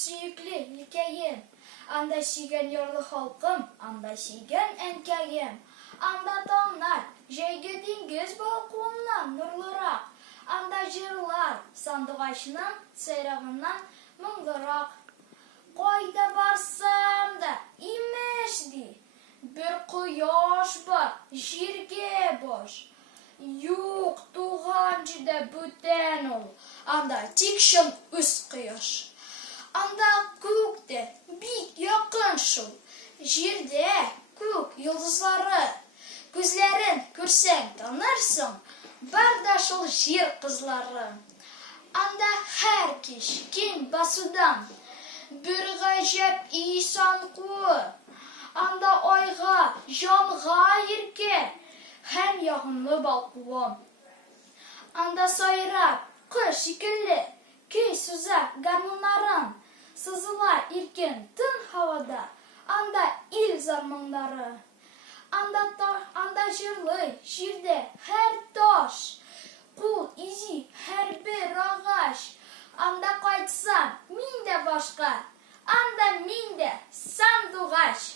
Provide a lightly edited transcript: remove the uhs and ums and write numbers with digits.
сөйкле илкәем. Анда сөйгән ярлы халкым, анда сөйгән әнкәем. Анда таңнар, җәйге диңгез балкуыннан нурлырак. Анда җырлар, сандугачның сайрагыннан моңлырак. Кайда барсам да имеш ди, бер кояш бар, җиргә баш. Юк, туган җирдә бүтән ул, анда тик шым үз кояш. Анда күк тә бик якын шул, җирдә күк йолдызлары. Күзләрен күрсәң танырсың, бар да шул җир кызлары. Анда һәр кич киң басудан бер гаҗәп исләр куы. Анда айга, җанга иркә һәм ягымлы балкуы. Анда сайрап, кош шикелле, көй суза гармуннарын. Сызыла иркен тын һавада, анда ил зарманнары. Анда җырлый җирдә һәр таш, кул изи һәр бер агач. Анда кайтсам, мин дә башка, анда мин дә сандугач.